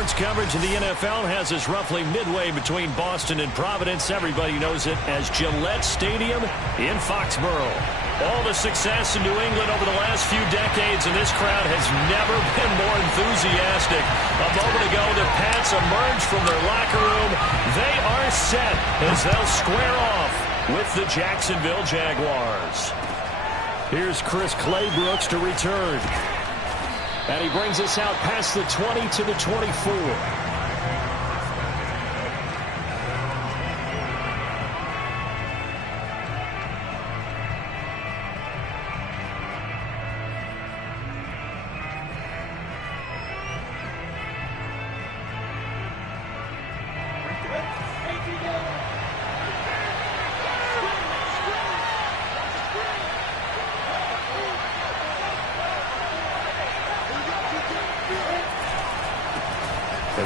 Sports coverage of the NFL has us roughly midway between Boston and Providence. Everybody knows it as Gillette Stadium in Foxborough. All the success in New England over the last few decades, and this crowd has never been more enthusiastic. A moment ago, the Pats emerged from their locker room. They are set as they'll square off with the Jacksonville Jaguars. Here's Chris Claybrooks to return. And he brings us out past the 20 to the 24.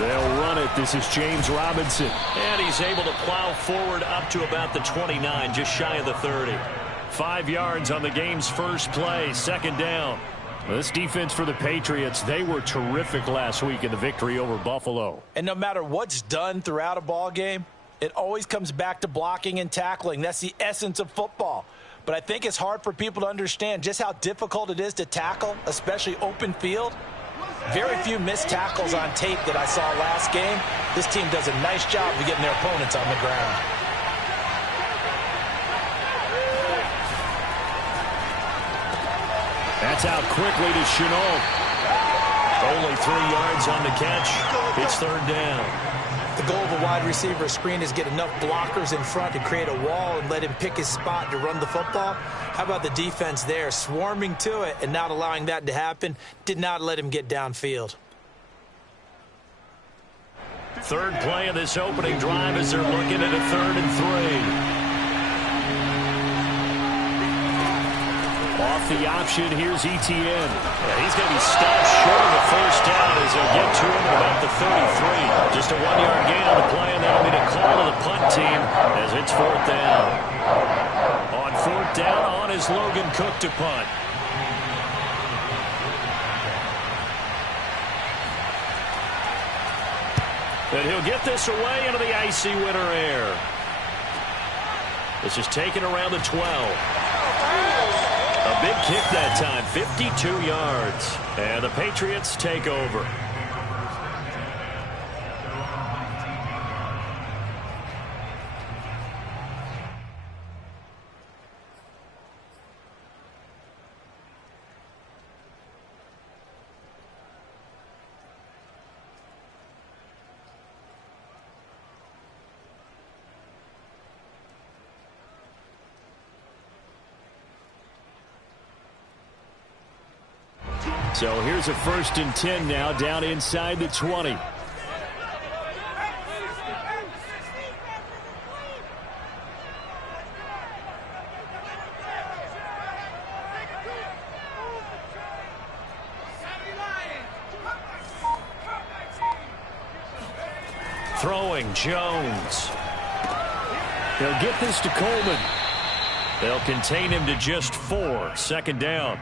They'll run it. This is James Robinson. And he's able to plow forward up to about the 29, just shy of the 30. 5 yards on the game's first play, second down. This defense for the Patriots, they were terrific last week in the victory over Buffalo. And no matter what's done throughout a ball game, it always comes back to blocking and tackling. That's the essence of football. But I think it's hard for people to understand just how difficult it is to tackle, especially open field. Very few missed tackles on tape that I saw last game. This team does a nice job of getting their opponents on the ground. That's out quickly to Chenault. Only 3 yards on the catch. It's third down. The goal of a wide receiver screen is get enough blockers in front to create a wall and let him pick his spot to run the football. How about the defense there, swarming to it and not allowing that to happen? Did not let him get downfield. Third play of this opening drive as they're looking at a 3rd and 3. Off the option, here's Etienne. Yeah, he's going to be stopped short of the first down as they'll get to him at about the 33. Just a 1-yard gain on the play, and that'll be the call of the punt team as it's 4th down. On 4th down, on is Logan Cook to punt. And he'll get this away into the icy winter air. This is taken around the 12. A big kick that time, 52 yards. And the Patriots take over. So here's a 1st and 10 now, down inside the 20. Throwing, Jones. They'll get this to Coleman. They'll contain him to just 4, 2nd down.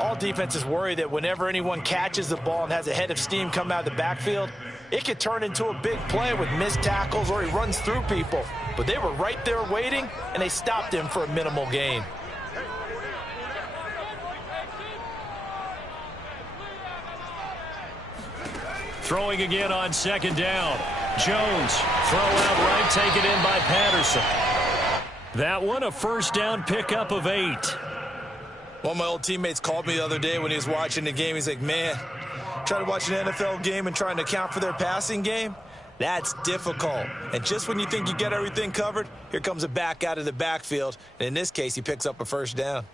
All defenses worry that whenever anyone catches the ball and has a head of steam come out of the backfield, it could turn into a big play with missed tackles or he runs through people. But they were right there waiting, and they stopped him for a minimal gain. Throwing again on 2nd down. Jones, throw out right, taken in by Patterson. That one, a 1st down pickup of 8. One of my old teammates called me the other day when he was watching the game. He's like, man, trying to watch an NFL game and trying to account for their passing game, that's difficult. And just when you think you get everything covered, here comes a back out of the backfield. And in this case, he picks up a 1st down.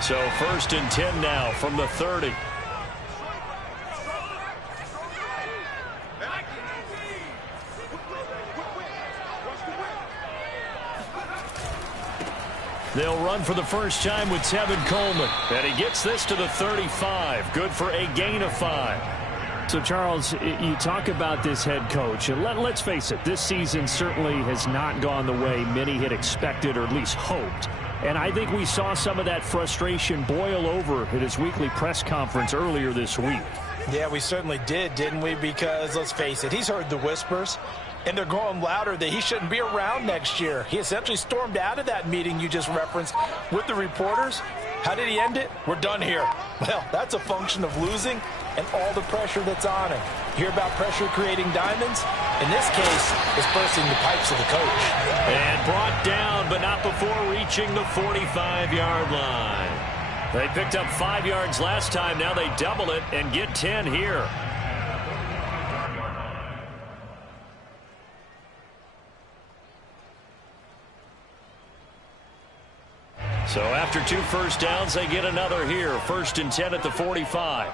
So 1st and 10 now from the 30. They'll run for the first time with Tevin Coleman. And he gets this to the 35. Good for a gain of 5. So, Charles, you talk about this head coach, and let's face it, this season certainly has not gone the way many had expected or at least hoped. And I think we saw some of that frustration boil over at his weekly press conference earlier this week. Yeah, we certainly did, didn't we? Because, let's face it, he's heard the whispers, and they're growing louder that he shouldn't be around next year. He essentially stormed out of that meeting you just referenced with the reporters. How did he end it? We're done here. Well, that's a function of losing and all the pressure that's on him. Hear about pressure creating diamonds? In this case, it's bursting the pipes of the coach. And brought down, but not before reaching the 45-yard line. They picked up 5 yards last time. Now they double it and get 10 here. So after 2 first downs, they get another here. 1st and 10 at the 45.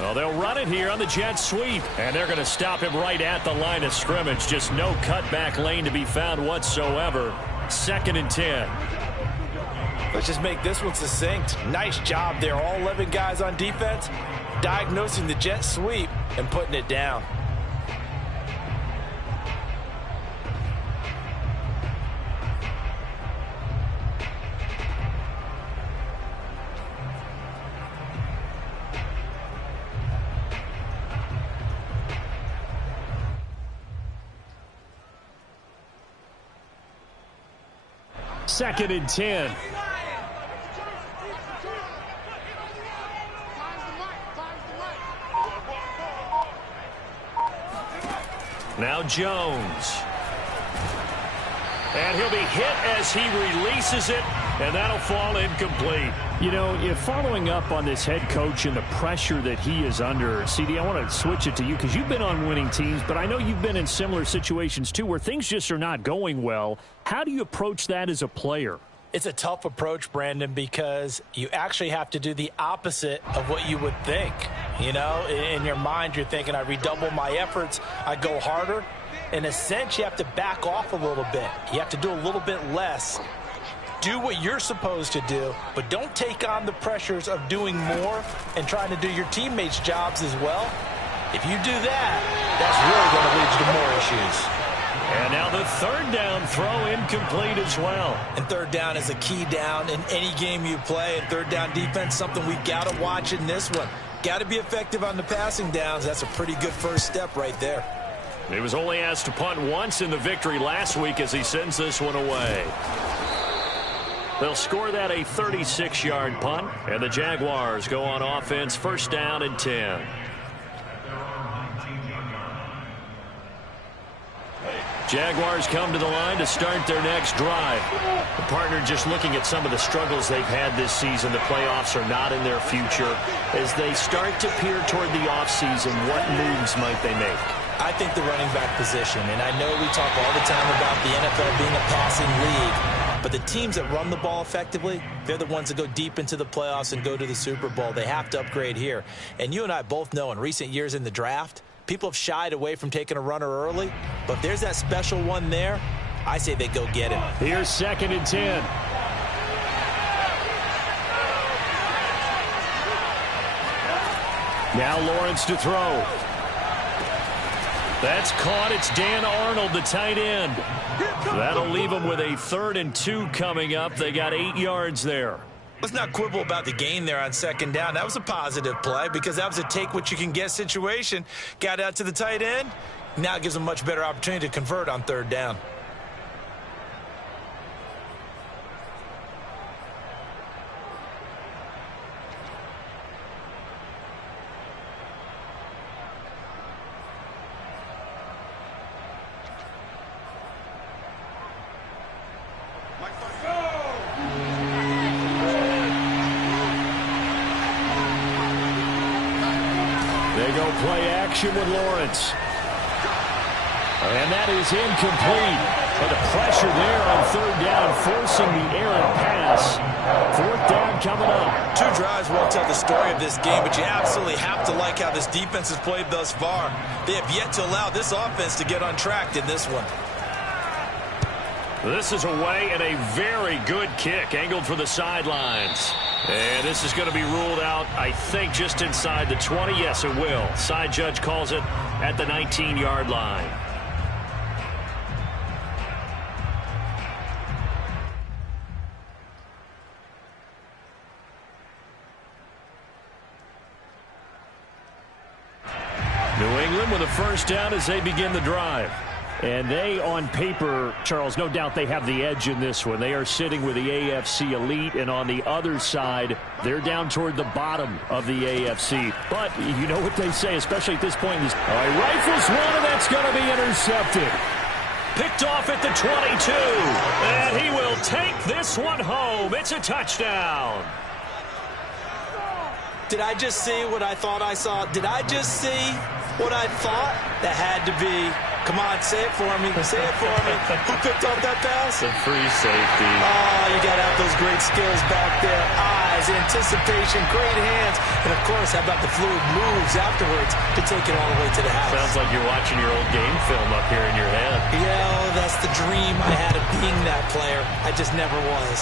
Well, they'll run it here on the jet sweep, and they're going to stop him right at the line of scrimmage. Just no cutback lane to be found whatsoever. 2nd and 10. Let's just make this one succinct. Nice job there. All 11 guys on defense diagnosing the jet sweep and putting it down. Second and 10. Now Jones. And he'll be hit as he releases it, and that'll fall incomplete. You know, if following up on this head coach and the pressure that he is under, CD, I want to switch it to you because you've been on winning teams, but I know you've been in similar situations too where things just are not going well. How do you approach that as a player? It's a tough approach, Brandon, because you actually have to do the opposite of what you would think. You know, in your mind, you're thinking, I redouble my efforts, I go harder. In a sense, you have to back off a little bit. You have to do a little bit less. Do what you're supposed to do, but don't take on the pressures of doing more and trying to do your teammates' jobs as well. If you do that, that's really going to lead you to more issues. And now the 3rd down throw incomplete as well. And 3rd down is a key down in any game you play. And 3rd down defense, something we've got to watch in this one. Got to be effective on the passing downs. That's a pretty good first step right there. He was only asked to punt once in the victory last week as he sends this one away. They'll score that a 36-yard punt, and the Jaguars go on offense 1st down and 10. Jaguars come to the line to start their next drive. The partner just looking at some of the struggles they've had this season. The playoffs are not in their future. As they start to peer toward the offseason, what moves might they make? I think the running back position, and I know we talk all the time about the NFL being a passing league, but the teams that run the ball effectively, they're the ones that go deep into the playoffs and go to the Super Bowl. They have to upgrade here. And you and I both know in recent years in the draft, people have shied away from taking a runner early, but if there's that special one there, I say they go get him. Here's 2nd and 10. Now Lawrence to throw. That's caught. It's Dan Arnold, the tight end. That'll leave them with a 3rd and 2 coming up. They got 8 yards there. Let's not quibble about the gain there on 2nd down. That was a positive play because that was a take-what-you-can-get situation. Got out to the tight end. Now it gives them a much better opportunity to convert on 3rd down. Play action with Lawrence. And that is incomplete. But the pressure there on 3rd down, forcing the errant pass. 4th down coming up. 2 drives won't tell the story of this game, but you absolutely have to like how this defense has played thus far. They have yet to allow this offense to get untracked in this one. This is away and a very good kick angled for the sidelines. And this is going to be ruled out, I think, just inside the 20. Yes, it will. Side judge calls it at the 19-yard line. New England with a first down as they begin the drive. And they, on paper, Charles, no doubt they have the edge in this one. They are sitting with the AFC elite, and on the other side, they're down toward the bottom of the AFC. But you know what they say, especially at this point. All right, rifles one, and that's going to be intercepted. Picked off at the 22, and he will take this one home. It's a touchdown. Did I just see what I thought I saw? Did I just see what I thought? That had to be. Come on, say it for me. Say it for me. Who picked off that pass? The free safety. Oh, you got to have those great skills back there. Eyes, anticipation, great hands. And, of course, how about the fluid moves afterwards to take it all the way to the house? Sounds like you're watching your old game film up here in your head. Yeah, that's the dream I had of being that player. I just never was.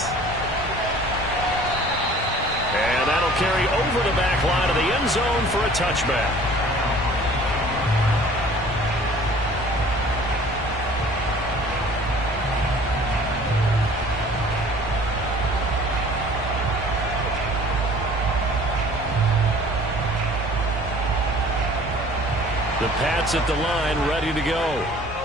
And that'll carry over the back line of the end zone for a touchback. The Pats at the line, ready to go.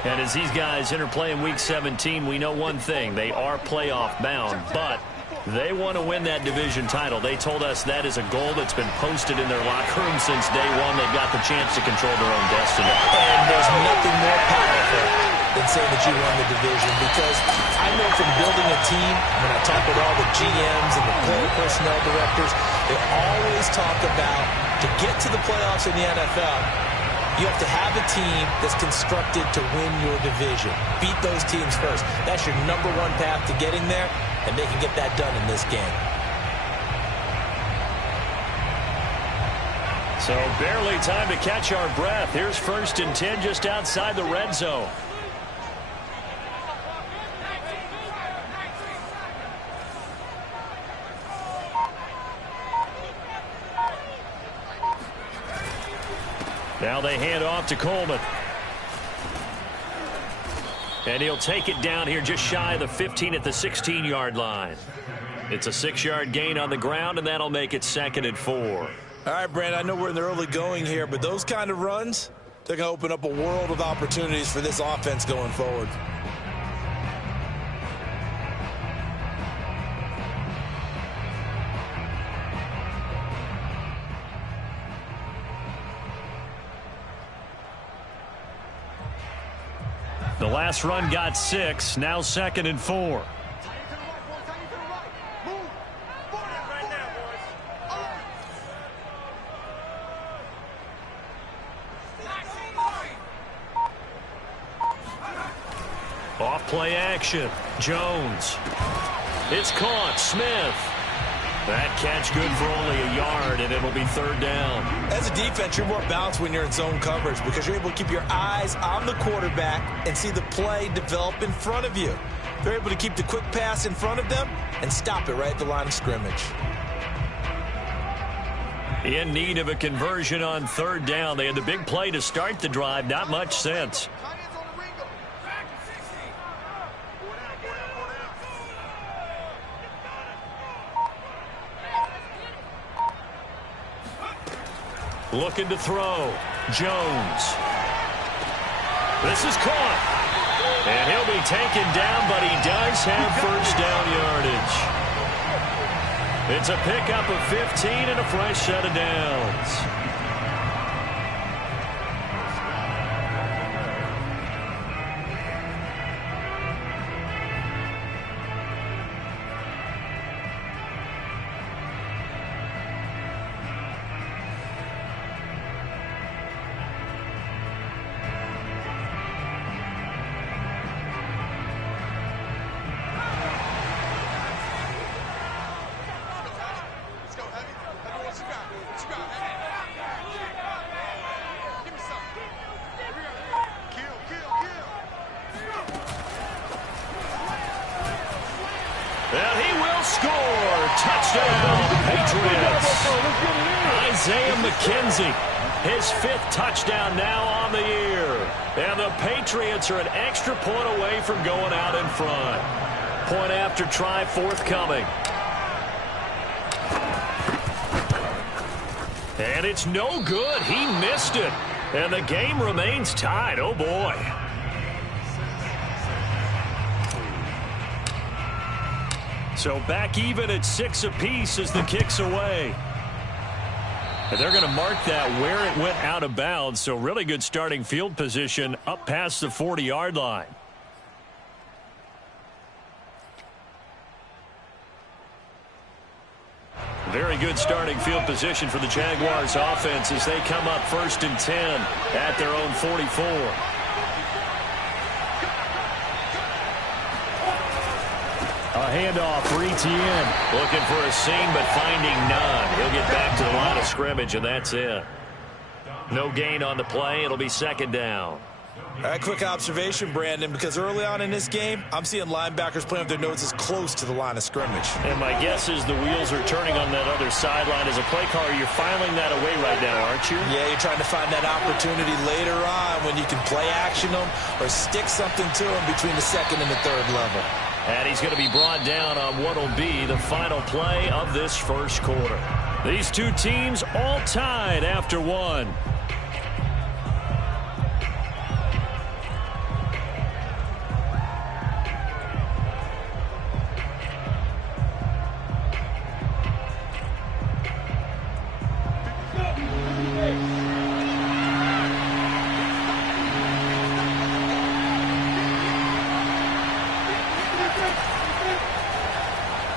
And as these guys interplay in Week 17, we know one thing. They are playoff bound, but they want to win that division title. They told us that is a goal that's been posted in their locker room since day one. They've got the chance to control their own destiny. And there's nothing more powerful than saying that you won the division, because I know from building a team, when I talk with all the GMs and the player personnel directors, they always talk about, to get to the playoffs in the NFL, you have to have a team that's constructed to win your division. Beat those teams first. That's your number one path to getting there, and they can get that done in this game. So barely time to catch our breath. Here's 1st and 10 just outside the red zone. Now they hand off to Coleman. And he'll take it down here just shy of the 15 at the 16-yard line. It's a 6-yard gain on the ground, and that'll make it 2nd and 4. All right, Brandon, I know we're in the early going here, but those kind of runs, they're going to open up a world of opportunities for this offense going forward. The last run got 6, now 2nd and 4. Off play action. Jones. It's caught. Smith. That catch good for only a yard, and it'll be 3rd down. As a defense, you're more balanced when you're in zone coverage because you're able to keep your eyes on the quarterback and see the play develop in front of you. They're able to keep the quick pass in front of them and stop it right at the line of scrimmage. In need of a conversion on 3rd down. They had the big play to start the drive. Not much sense. Looking to throw. Jones. This is caught. And he'll be taken down, but he does have 1st down yardage. It's a pickup of 15 and a fresh set of downs. touchdown, Patriots. Isaiah McKenzie, his 5th touchdown now on the year. And the Patriots are an extra point away from going out in front. Point after try forthcoming. And it's no good. He missed it. And the game remains tied. Oh, boy. So back even at 6 apiece as the kick's away. And they're going to mark that where it went out of bounds. So really good starting field position up past the 40-yard line. Very good starting field position for the Jaguars offense as they come up 1st and 10 at their own 44. A handoff for Etienne. Looking for a seam, but finding none. He'll get back to the line of scrimmage, and that's it. No gain on the play. It'll be 2nd down. All right, quick observation, Brandon, because early on in this game, I'm seeing linebackers playing with their noses close to the line of scrimmage. And my guess is the wheels are turning on that other sideline. As a play caller, you're filing that away right now, aren't you? Yeah, you're trying to find that opportunity later on when you can play action them or stick something to them between the 2nd and the 3rd level. And he's going to be brought down on what will be the final play of this 1st quarter. These two teams all tied after 1.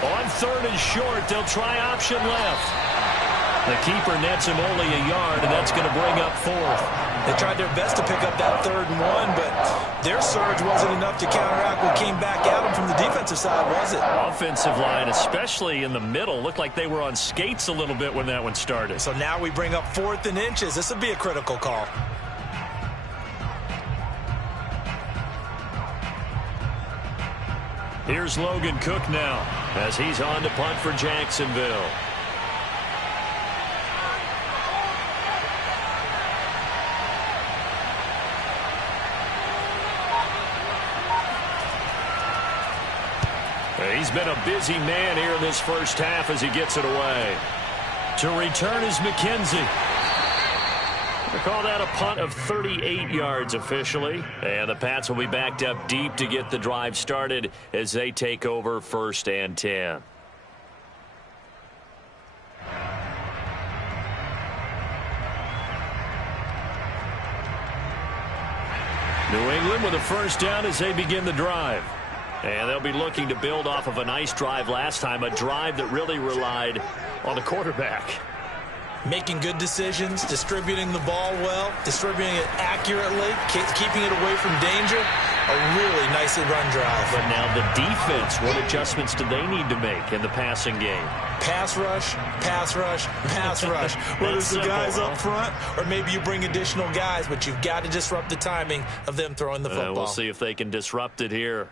On 3rd and short, they'll try option left. The keeper nets him only a yard, and that's going to bring up 4th. They tried their best to pick up that 3rd and 1, but their surge wasn't enough to counteract what came back at them from the defensive side, was it? Offensive line, especially in the middle, looked like they were on skates a little bit when that one started. So now we bring up 4th and inches. This would be a critical call. Here's Logan Cook now as he's on to punt for Jacksonville. He's been a busy man here in this 1st half as he gets it away. To return is McKenzie. They call that a punt of 38 yards officially. And the Pats will be backed up deep to get the drive started as they take over 1st and 10. New England with a 1st down as they begin the drive. And they'll be looking to build off of a nice drive last time, a drive that really relied on the quarterback. Making good decisions, distributing the ball well, distributing it accurately, keeping it away from danger. A really nicely run drive. But now the defense, what adjustments do they need to make in the passing game? Pass rush, pass rush, pass rush. Whether it's the guys up front or maybe you bring additional guys, but you've got to disrupt the timing of them throwing the football. We'll see if they can disrupt it here.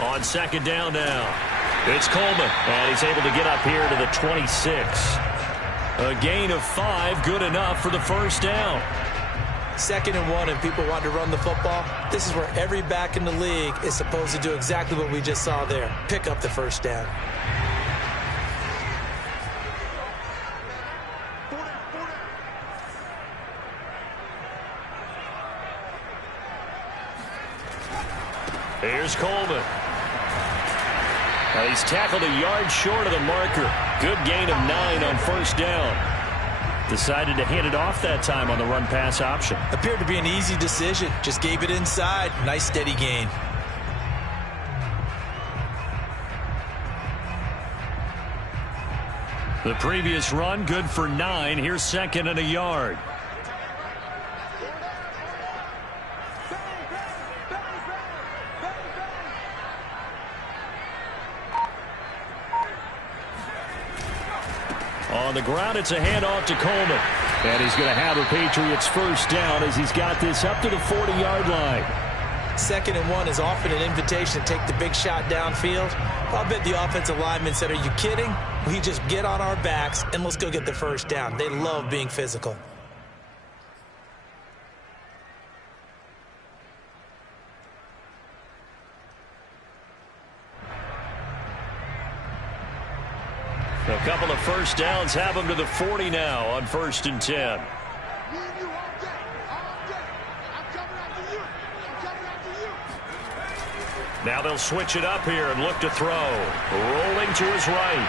On 2nd down now. It's Coleman, and he's able to get up here to the 26. A gain of 5, good enough for the 1st down. 2nd and 1, and people want to run the football. This is where every back in the league is supposed to do exactly what we just saw there. Pick up the 1st down. Here's Coleman. He's tackled a yard short of the marker. Good gain of 9 on 1st down. Decided to hand it off that time on the run-pass option. Appeared to be an easy decision. Just gave it inside. Nice steady gain. The previous run, good for 9. Here's 2nd and a yard. On the ground, it's a handoff to Coleman. And he's going to have a Patriots first down as he's got this up to the 40-yard line. 2nd and 1 is often an invitation to take the big shot downfield. I'll bet the offensive linemen said, are you kidding? We just get on our backs and let's go get the first down. They love being physical. A couple of first downs have them to the 40 now on 1st and 10. Now they'll switch it up here and look to throw. Rolling to his right.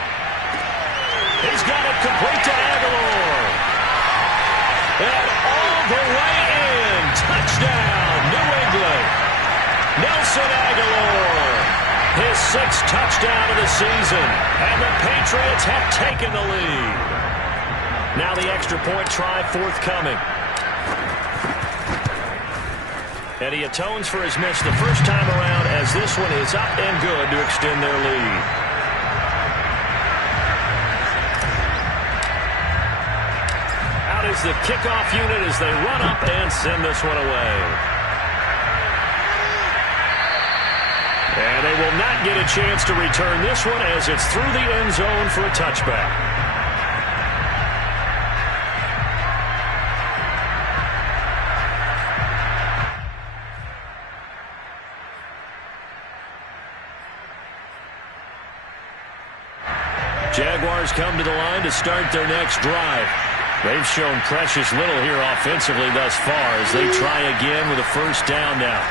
He's got it complete to Aguilar. And all the way in. Touchdown, New England. Nelson Aguilar. His 6th touchdown of the season. And the Patriots have taken the lead. Now the extra point try forthcoming. And he atones for his miss the first time around as this one is up and good to extend their lead. Out is the kickoff unit as they run up and send this one away. And they will not get a chance to return this one as it's through the end zone for a touchback. Jaguars come to the line to start their next drive. They've shown precious little here offensively thus far as they try again with a first down now.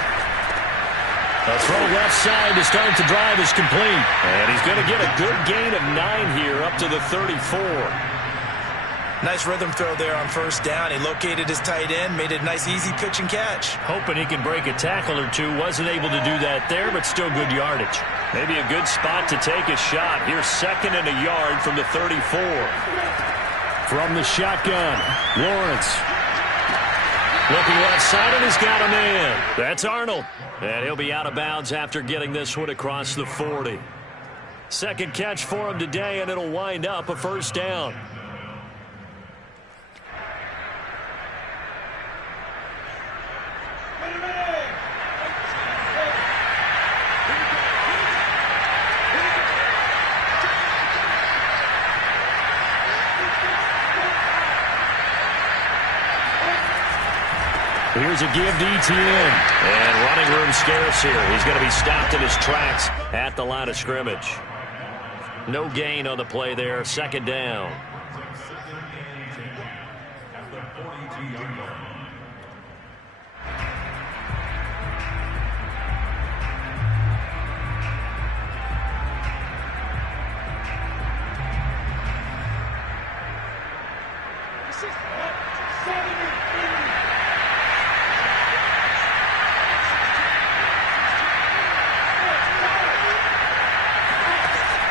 A throw left side to start the drive is complete. And he's going to get a good gain of 9 here up to the 34. Nice rhythm throw there on first down. He located his tight end, made it a nice easy pitch and catch. Hoping he can break a tackle or two. Wasn't able to do that there, but still good yardage. Maybe a good spot to take a shot. Here's 2nd and a yard from the 34. From the shotgun, Lawrence. Looking left side, and he's got a man. That's Arnold. And he'll be out of bounds after getting this one across the 40. 2nd catch for him today, and it'll wind up a first down. Here's a give to ETN. And running room scarce here. He's going to be stopped in his tracks at the line of scrimmage. No gain on the play there. 2nd down.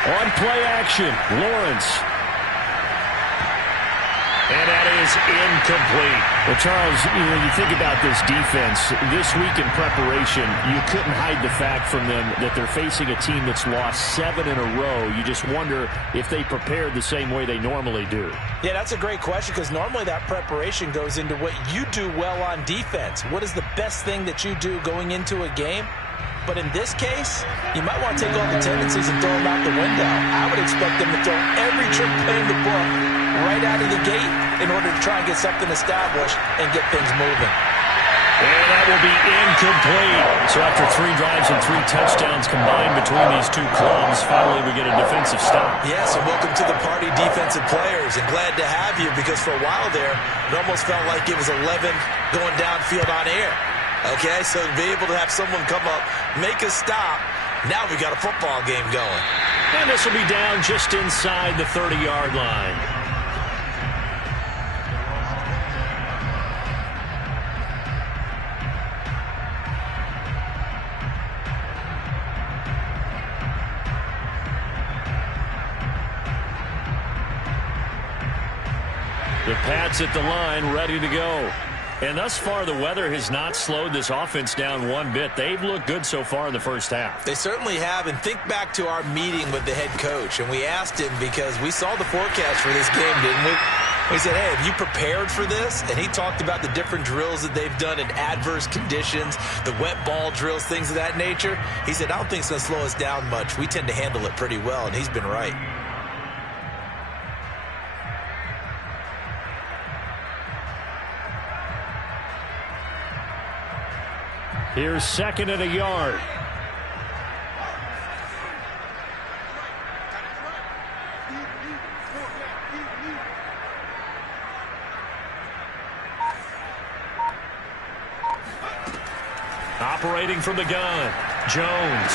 On play action, Lawrence. And that is incomplete. Well, Charles, you think about this defense. This week in preparation, you couldn't hide the fact from them that they're facing a team that's lost 7 in a row. You just wonder if they prepared the same way they normally do. Yeah, that's a great question because normally that preparation goes into what you do well on defense. What is the best thing that you do going into a game? But in this case, you might want to take all the tendencies and throw them out the window. I would expect them to throw every trick play in the book right out of the gate in order to try and get something established and get things moving. And that will be incomplete. So after 3 drives and 3 touchdowns combined between these two clubs, finally we get a defensive stop. Yes, and welcome to the party, defensive players. And glad to have you because for a while there, it almost felt like it was 11 going downfield on air. Okay, so to be able to have someone come up, make a stop, now we got a football game going. And this will be down just inside the 30-yard line. The Pats at the line, ready to go. And thus far, the weather has not slowed this offense down one bit. They've looked good so far in the first half. They certainly have. And think back to our meeting with the head coach. And we asked him because we saw the forecast for this game, didn't we? He said, hey, have you prepared for this? And he talked about the different drills that they've done in adverse conditions, the wet ball drills, things of that nature. He said, I don't think it's going to slow us down much. We tend to handle it pretty well, and he's been right. Here's 2nd and a yard. Operating from the gun, Jones.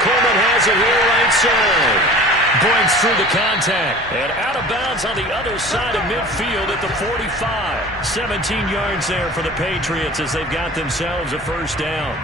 Coleman has it here right side. Breaks through the contact. And out of bounds on the other side of midfield at the 45. 17 yards there for the Patriots as they've got themselves a first down.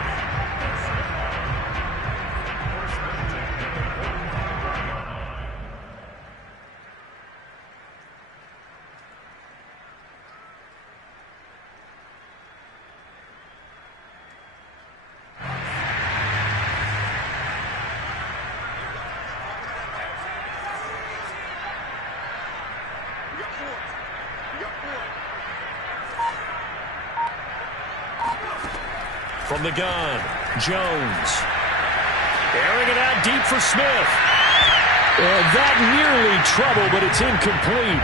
From the gun, Jones. Airing it out deep for Smith. And that nearly trouble, but it's incomplete.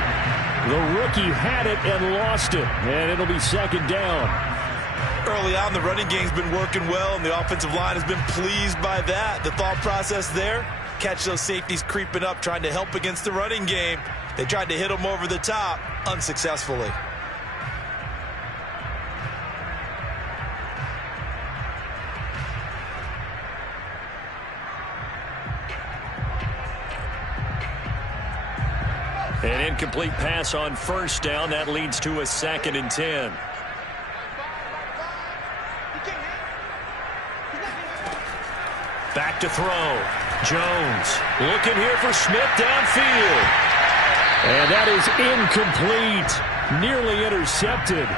The rookie had it and lost it, and it'll be 2nd down. Early on, the running game's been working well, and the offensive line has been pleased by that. The thought process there, catch those safeties creeping up, trying to help against the running game. They tried to hit them over the top, unsuccessfully. An incomplete pass on first down. That leads to a 2nd and 10. Back to throw. Jones looking here for Smith downfield. And that is incomplete. Nearly intercepted.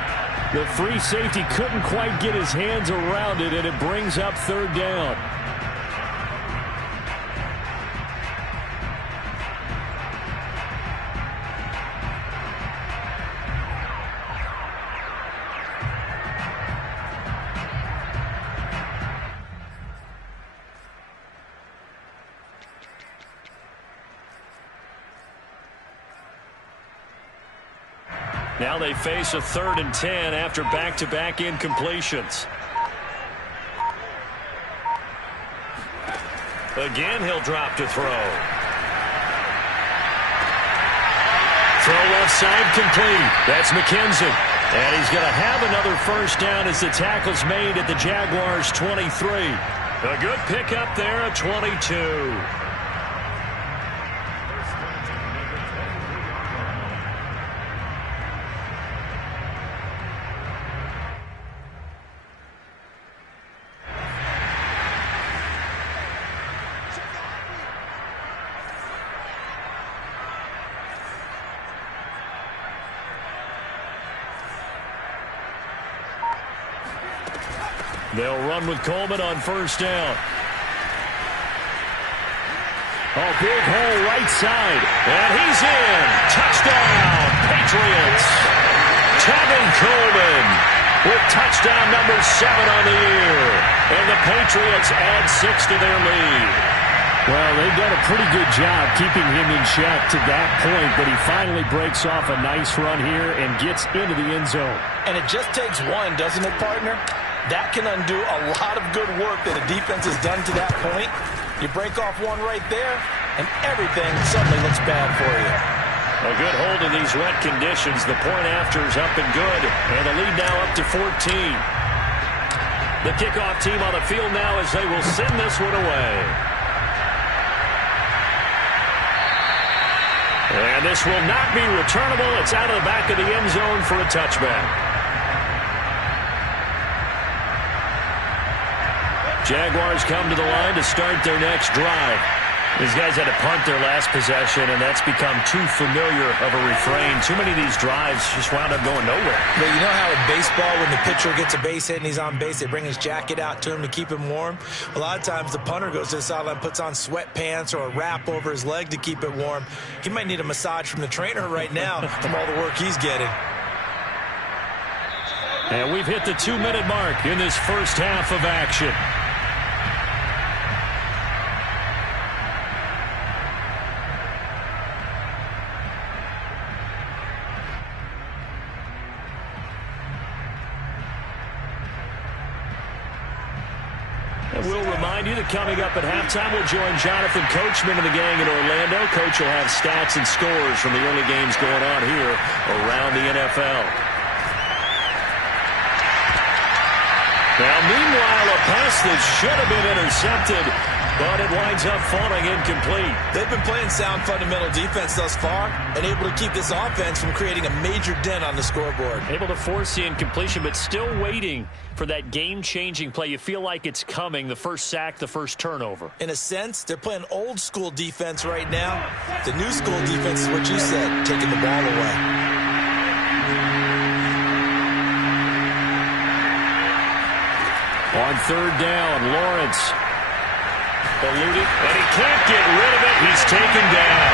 The free safety couldn't quite get his hands around it, and it brings up 3rd down. Now they face a 3rd and 10 after back-to-back incompletions. Again, he'll drop to throw. Throw left side complete. That's McKenzie. And he's going to have another first down as the tackle's made at the Jaguars' 23. A good pickup there at 22. They'll run with Coleman on first down. Oh, big hole right side. And he's in. Touchdown, Patriots. Tevin Coleman with touchdown number 7 on the year. And the Patriots add 6 to their lead. Well, they've done a pretty good job keeping him in check to that point, but he finally breaks off a nice run here and gets into the end zone. And it just takes one, doesn't it, partner? That can undo a lot of good work that a defense has done to that point. You break off one right there, and everything suddenly looks bad for you. A good hold in these wet conditions. The point after is up and good, and the lead now up to 14. The kickoff team on the field now as they will send this one away. And this will not be returnable. It's out of the back of the end zone for a touchback. Jaguars come to the line to start their next drive. These guys had to punt their last possession, and that's become too familiar of a refrain. Too many of these drives just wound up going nowhere. But you know how in baseball, when the pitcher gets a base hit and he's on base, they bring his jacket out to him to keep him warm? A lot of times the punter goes to the sideline, puts on sweatpants or a wrap over his leg to keep it warm. He might need a massage from the trainer right now from all the work he's getting. And we've hit the 2-minute mark in this first half of action. We'll remind you that coming up at halftime, we'll join Jonathan Coachman and the gang in Orlando. Coach will have stats and scores from the early games going on here around the NFL. Now, meanwhile, a pass that should have been intercepted, but it winds up falling incomplete. They've been playing sound fundamental defense thus far and able to keep this offense from creating a major dent on the scoreboard. Able to force the incompletion, but still waiting for that game-changing play. You feel like it's coming, the first sack, the first turnover. In a sense, they're playing old-school defense right now. The new-school defense is what you said, taking the ball away. On third down, Lawrence eluded, and he can't get rid of it. He's taken down.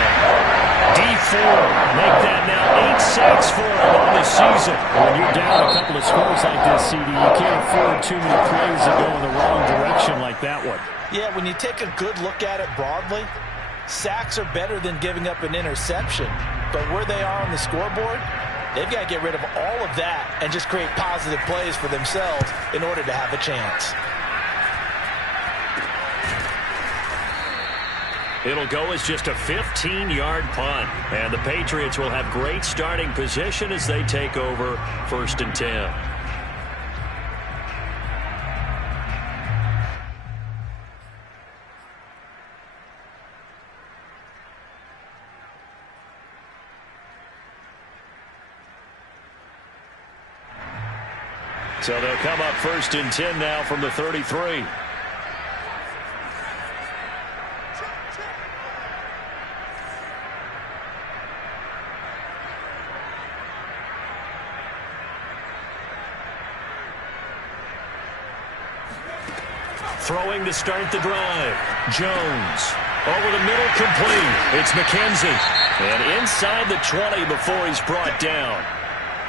D4 make that now 8 sacks for him on the season. When you're down a couple of scores like this, CD, you can't afford too many plays that go in the wrong direction like that one. Yeah, when you take a good look at it broadly, sacks are better than giving up an interception. But where they are on the scoreboard, they've got to get rid of all of that and just create positive plays for themselves in order to have a chance. It'll go as just a 15-yard punt. And the Patriots will have great starting position as they take over 1st and 10. So they'll come up 1st and 10 now from the 33. Throwing to start the drive. Jones. Over the middle, complete. It's McKenzie. And inside the 20 before he's brought down.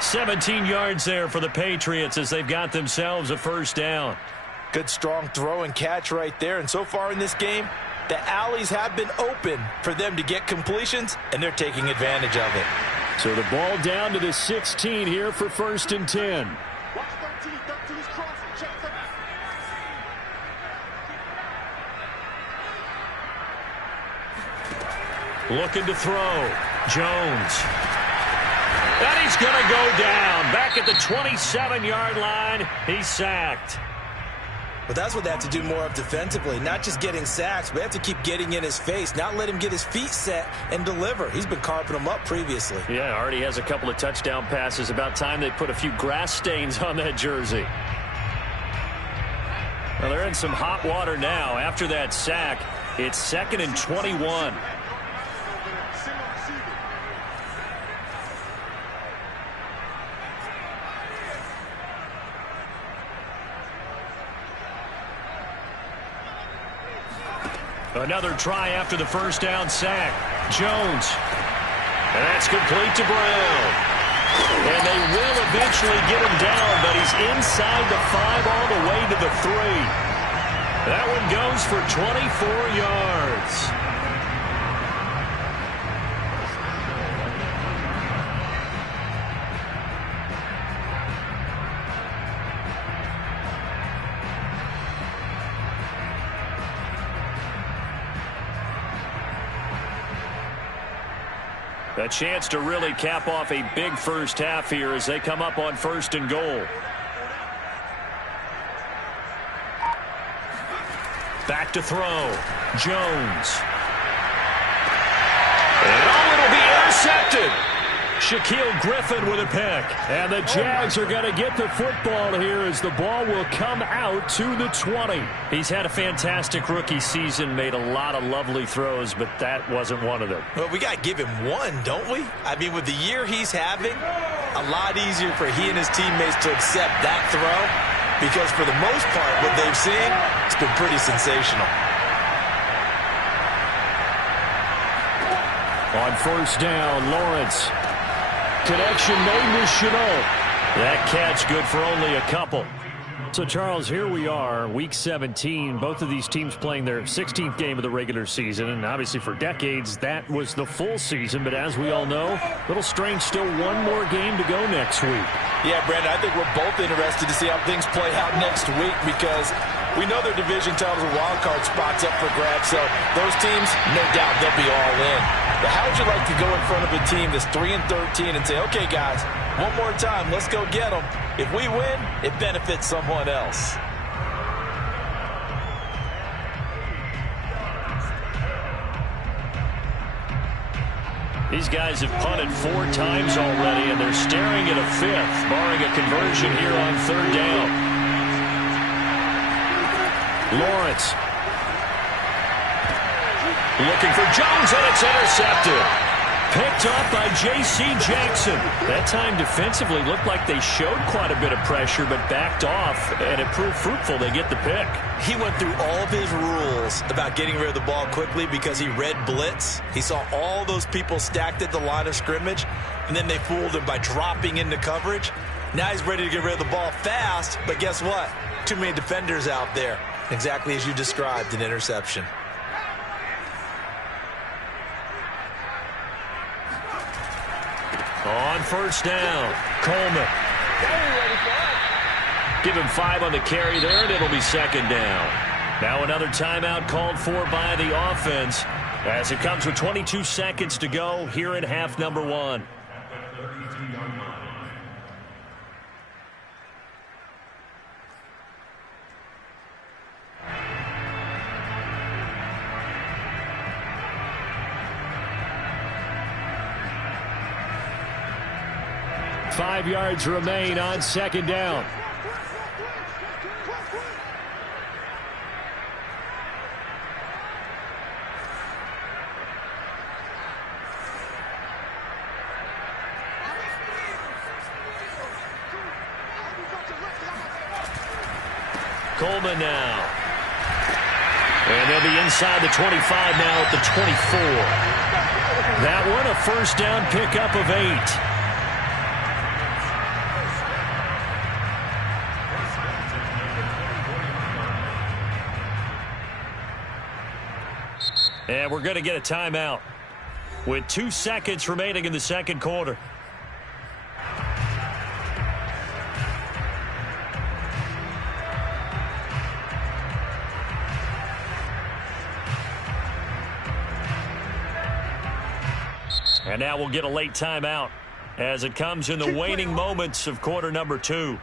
17 yards there for the Patriots as they've got themselves a first down. Good strong throw and catch right there. And so far in this game, the alleys have been open for them to get completions, and they're taking advantage of it. So the ball down to the 16 here for 1st and 10. Looking to throw. Jones. And he's going to go down. Back at the 27-yard line. He's sacked. But that's what they have to do more of defensively. Not just getting sacks, but they have to keep getting in his face. Not let him get his feet set and deliver. He's been carving them up previously. Yeah, already has a couple of touchdown passes. About time they put a few grass stains on that jersey. Well, they're in some hot water now. After that sack, it's 2nd and 21. Another try after the first down sack. Jones. And that's complete to Brown. And they will eventually get him down, but he's inside the 5 all the way to the 3. That one goes for 24 yards. A chance to really cap off a big first half here as they come up on 1st and goal. Back to throw. Jones. And it'll be intercepted. Shaquille Griffin with a pick. And the Jags are going to get the football here as the ball will come out to the 20. He's had a fantastic rookie season, made a lot of lovely throws, but that wasn't one of them. Well, we got to give him one, don't we? I mean, with the year he's having, a lot easier for he and his teammates to accept that throw because for the most part, what they've seen, it's been pretty sensational. On first down, Lawrence. Connection made with Chenault. That catch good for only a couple. So, Charles, here we are, Week 17. Both of these teams playing their 16th game of the regular season. And obviously for decades, that was the full season. But as we all know, a little strange, still one more game to go next week. Yeah, Brandon, I think we're both interested to see how things play out next week because we know their division titles and wild card spots up for grabs. So those teams, no doubt, they'll be all in. But how would you like to go in front of a team that's 3-13 and say, okay, guys, one more time, let's go get them. If we win, it benefits someone else. These guys have punted 4 times already, and they're staring at a 5th, barring a conversion here on third down. Lawrence. Looking for Jones, and it's intercepted. Picked off by J.C. Jackson. That time defensively looked like they showed quite a bit of pressure, but backed off, and it proved fruitful. They get the pick. He went through all of his rules about getting rid of the ball quickly because he read blitz. He saw all those people stacked at the line of scrimmage, and then they fooled him by dropping into coverage. Now he's ready to get rid of the ball fast, but guess what? Too many defenders out there. Exactly as you described, an interception. On first down, Coleman. Give him 5 on the carry there, and it'll be second down. Now another timeout called for by the offense as it comes with 22 seconds to go here in half number 1. Five yards remain on second down. Coleman now. And they'll be inside the 25 now at the 24. That one a first down pickup of 8. And we're going to get a timeout with 2 seconds remaining in the second quarter. And now we'll get a late timeout as it comes in the waning moments of quarter number 2.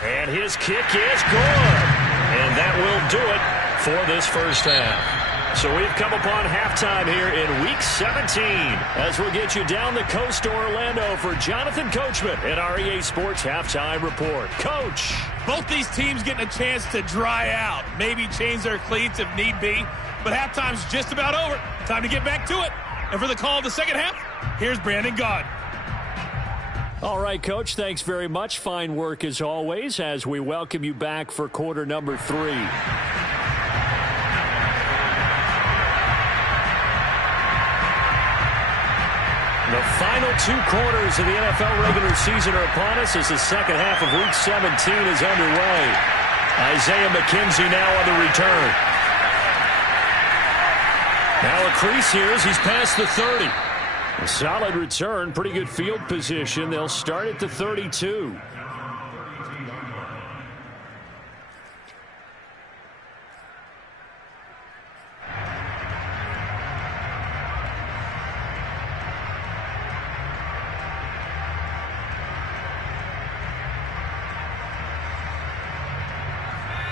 And his kick is good. And that will do it for this first half. So we've come upon halftime here in Week 17 as we'll get you down the coast to Orlando for Jonathan Coachman at our EA Sports Halftime Report. Coach. Both these teams getting a chance to dry out, maybe change their cleats if need be, but halftime's just about over. Time to get back to it. And for the call of the second half, here's Brandon Gaud. All right, Coach, thanks very much. Fine work as always as we welcome you back for quarter number 3. The final 2 quarters of the NFL regular season are upon us as the second half of Week 17 is underway. Isaiah McKenzie now on the return. Now a crease here as he's past the 30. A solid return, pretty good field position. They'll start at the 32.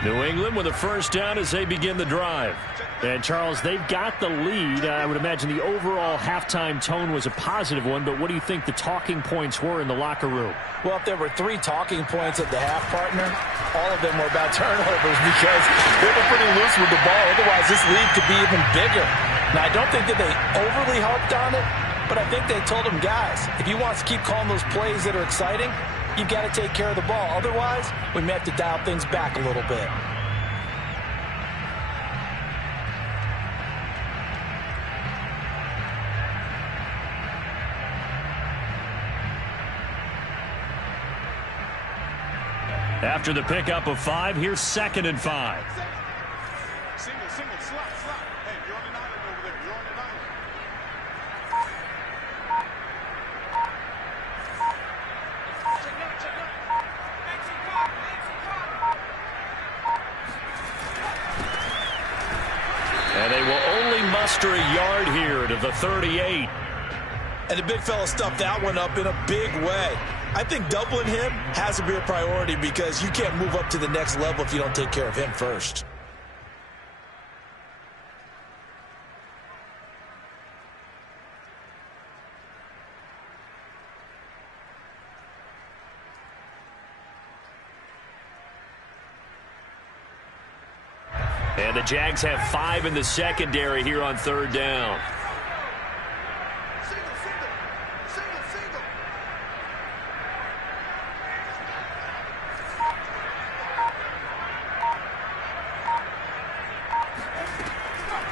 New England with a first down as they begin the drive. And, Charles, they've got the lead. I would imagine the overall halftime tone was a positive one, but what do you think the talking points were in the locker room? Well, if there were 3 talking points at the half, partner, all of them were about turnovers because they were pretty loose with the ball. Otherwise, this lead could be even bigger. Now, I don't think that they overly harped on it, but I think they told them, guys, if you want to keep calling those plays that are exciting, you've got to take care of the ball. Otherwise, we may have to dial things back a little bit. After the pickup of 5, here's 2nd and 5. Single, slot. Hey, you're on an island over there. You're on an island. And they will only muster a yard here to the 38. And the big fella stuffed that one up in a big way. I think doubling him has to be a priority because you can't move up to the next level if you don't take care of him first. And the Jags have 5 in the secondary here on 3rd down.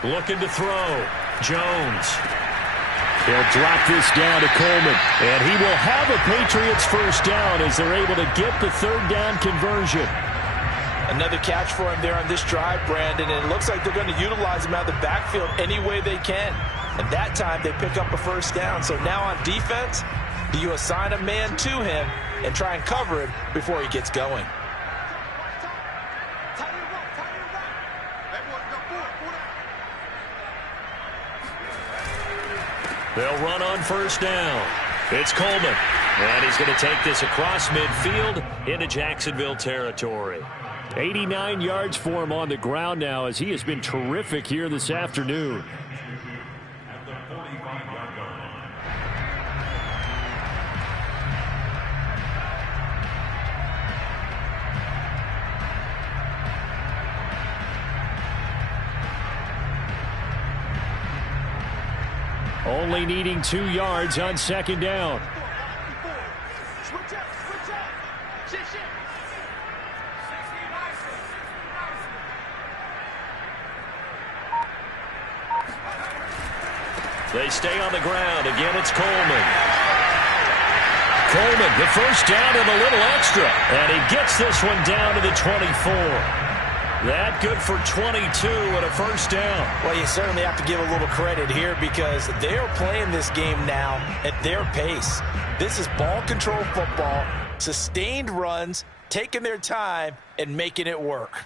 Looking to throw. Jones. He'll drop this down to Coleman. And he will have a Patriots first down as they're able to get the 3rd down conversion. Another catch for him there on this drive, Brandon, and it looks like they're going to utilize him out of the backfield any way they can. And that time they pick up a first down. So now on defense, do you assign a man to him and try and cover him before he gets going? They'll run on first down. It's Coleman. And he's going to take this across midfield into Jacksonville territory. 89 yards for him on the ground now as he has been terrific here this afternoon. Only needing 2 yards on 2nd down. They stay on the ground. Again, it's Coleman. Coleman, the first down and a little extra. And he gets this one down to the 24. That good for 22 and a first down. Well, you certainly have to give a little credit here because they're playing this game now at their pace. This is ball control football, sustained runs, taking their time and making it work.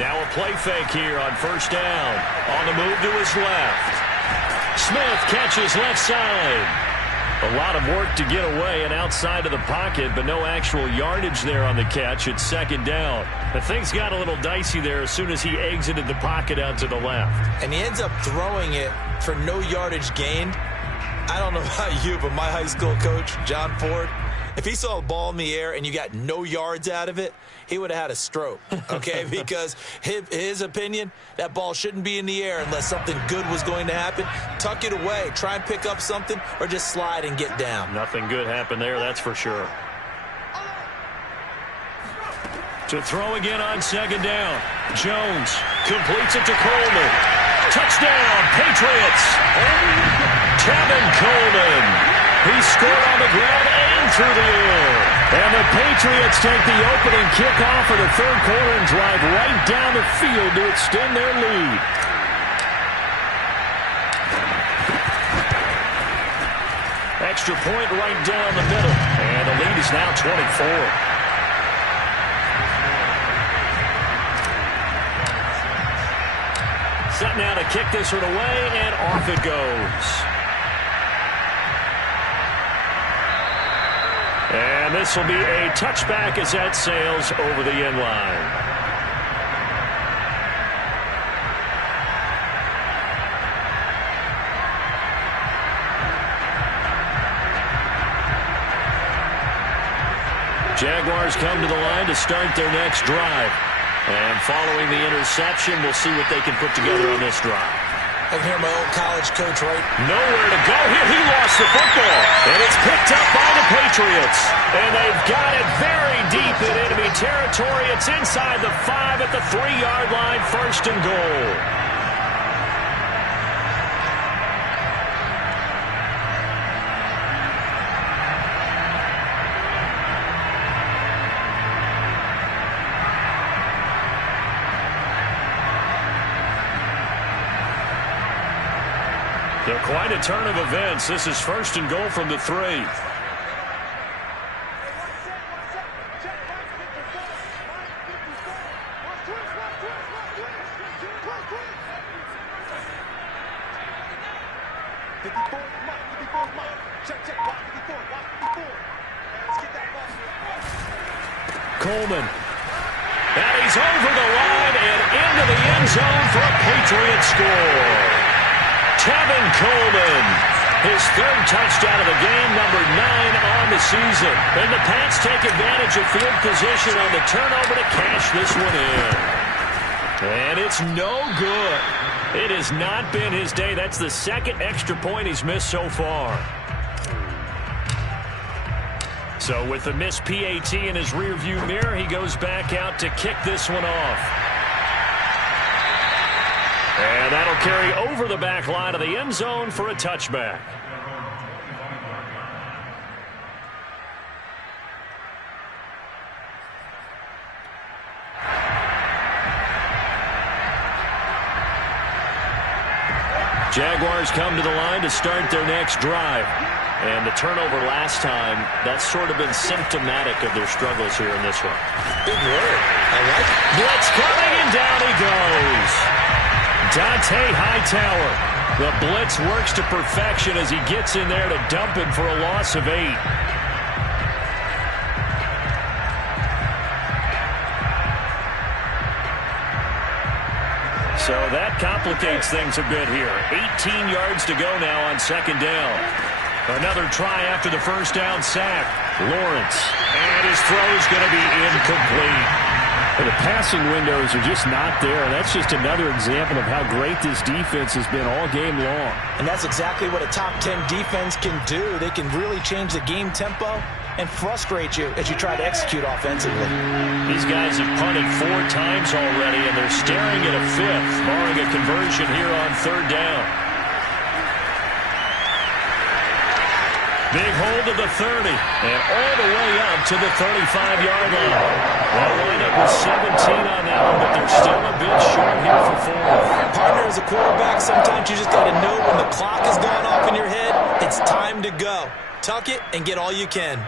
Now a play fake here on first down. On the move to his left. Smith catches left side. A lot of work to get away and outside of the pocket, but no actual yardage there on the catch. It's 2nd down. The things got a little dicey there as soon as he exited the pocket out to the left. And he ends up throwing it for no yardage gained. I don't know about you, but my high school coach, John Ford, if he saw a ball in the air and you got no yards out of it, he would have had a stroke, okay? Because his opinion, that ball shouldn't be in the air unless something good was going to happen. Tuck it away, try and pick up something, or just slide and get down. Nothing good happened there, that's for sure. To throw again on 2nd down. Jones completes it to Coleman. Touchdown, Patriots! Kevin Coleman. He scored on the ground and through the air. And the Patriots take the opening kickoff of the 3rd quarter and drive right down the field to extend their lead. Extra point right down the middle. And the lead is now 24. Set now to kick this one away, and off it goes. And this will be a touchback as that sails over the end line. Jaguars come to the line to start their next drive. And following the interception, we'll see what they can put together on this drive. I can hear my old college coach, right? Nowhere to go here. He lost the football. And it's picked up by the Patriots. And they've got it very deep in enemy territory. It's inside the 5 at the 3-yard line. 1st and goal. So quite a turn of events. This is 1st and goal from the 3. Coleman. And he's over the line and into the end zone for a Patriots score. Kevin Coleman, his 3rd touchdown of the game, number 9 on the season. And the Pats take advantage of field position on the turnover to cash this one in. And it's no good. It has not been his day. That's the 2nd extra point he's missed so far. So with the missed PAT in his rearview mirror, he goes back out to kick this one off. And that'll carry over the back line of the end zone for a touchback. Jaguars come to the line to start their next drive. And the turnover last time, that's sort of been symptomatic of their struggles here in this one. Big word. I like it. Blitz coming, and down he goes. Dante Hightower. The blitz works to perfection as he gets in there to dump him for a loss of 8. So that complicates things a bit here. 18 yards to go now on 2nd down. Another try after the 1st down sack. Lawrence. And his throw is going to be incomplete. The passing windows are just not there. That's just another example of how great this defense has been all game long. And that's exactly what a top 10 defense can do. They can really change the game tempo and frustrate you as you try to execute offensively. These guys have punted 4 times already, and they're staring at a 5th, barring a conversion here on 3rd down. Big hold of the 30, and all the way up to the 35-yard line. They'll wind up with 17 on that one, but they're still a bit short here for 4th. Partner, as a quarterback, sometimes you just got to know when the clock is going off in your head, it's time to go. Tuck it and get all you can.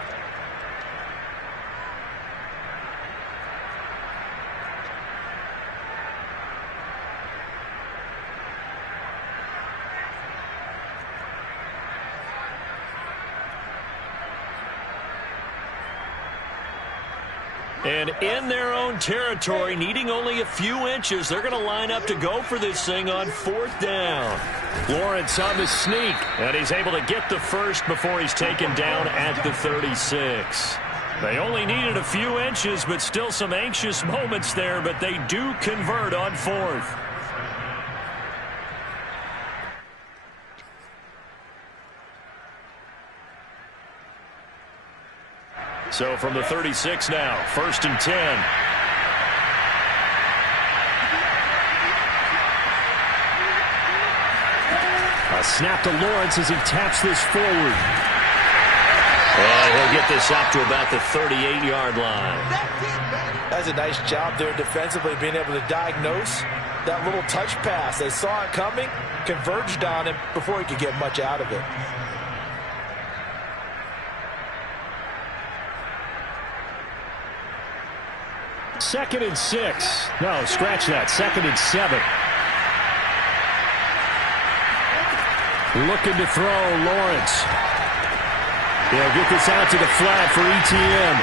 And in their own territory, needing only a few inches, they're going to line up to go for this thing on 4th down. Lawrence on the sneak, and he's able to get the 1st before he's taken down at the 36. They only needed a few inches, but still some anxious moments there, but they do convert on 4th. So from the 36 now, 1st and 10. A snap to Lawrence as he taps this forward. And he'll get this up to about the 38-yard line. That's a nice job there defensively, being able to diagnose that little touch pass. They saw it coming, converged on him before he could get much out of it. 2nd and 6. No, scratch that. 2nd and 7. Looking to throw, Lawrence. They'll get this out to the flat for ETN.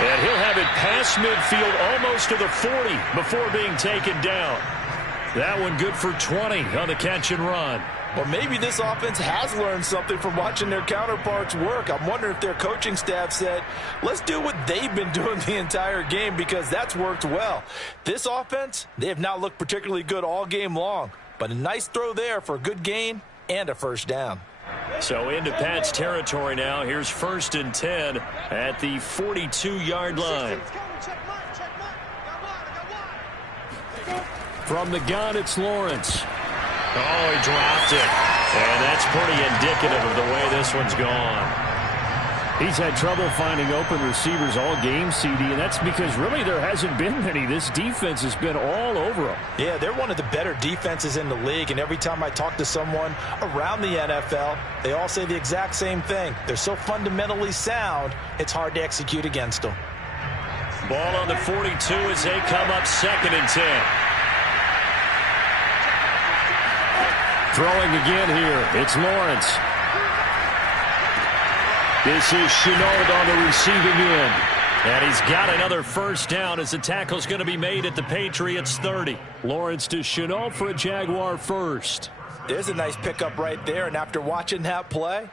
And he'll have it past midfield almost to the 40 before being taken down. That one good for 20 on the catch and run. Well, maybe this offense has learned something from watching their counterparts work. I'm wondering if their coaching staff said, let's do what they've been doing the entire game, because that's worked well. This offense, they have not looked particularly good all game long, but a nice throw there for a good gain and a first down. So into Pat's territory now. Here's 1st and 10 at the 42-yard line. From the gun, it's Lawrence. Oh, he dropped it. And that's pretty indicative of the way this one's gone. He's had trouble finding open receivers all game, CD, and that's because really there hasn't been many. This defense has been all over him. Yeah, they're one of the better defenses in the league, and every time I talk to someone around the NFL, they all say the exact same thing. They're so fundamentally sound, it's hard to execute against them. Ball on the 42 as they come up 2nd and 10. Throwing again here, it's Lawrence. This is Chenault on the receiving end. And he's got another first down as the tackle's going to be made at the Patriots 30. Lawrence to Chenault for a Jaguar first. There's a nice pickup right there, and after watching that play,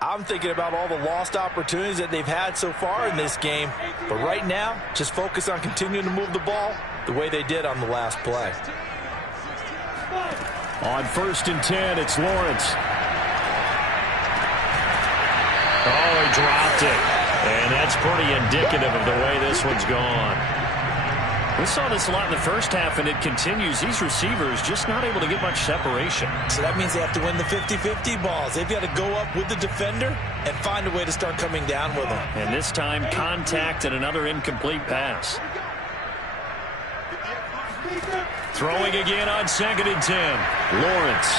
I'm thinking about all the lost opportunities that they've had so far in this game. But right now, just focus on continuing to move the ball the way they did on the last play. On 1st and 10, it's Lawrence. Oh, he dropped it. And that's pretty indicative of the way this one's gone. We saw this a lot in the first half, and it continues. These receivers just not able to get much separation. So that means they have to win the 50-50 balls. They've got to go up with the defender and find a way to start coming down with them. And this time, contact and another incomplete pass. Throwing again on 2nd and 10. Lawrence.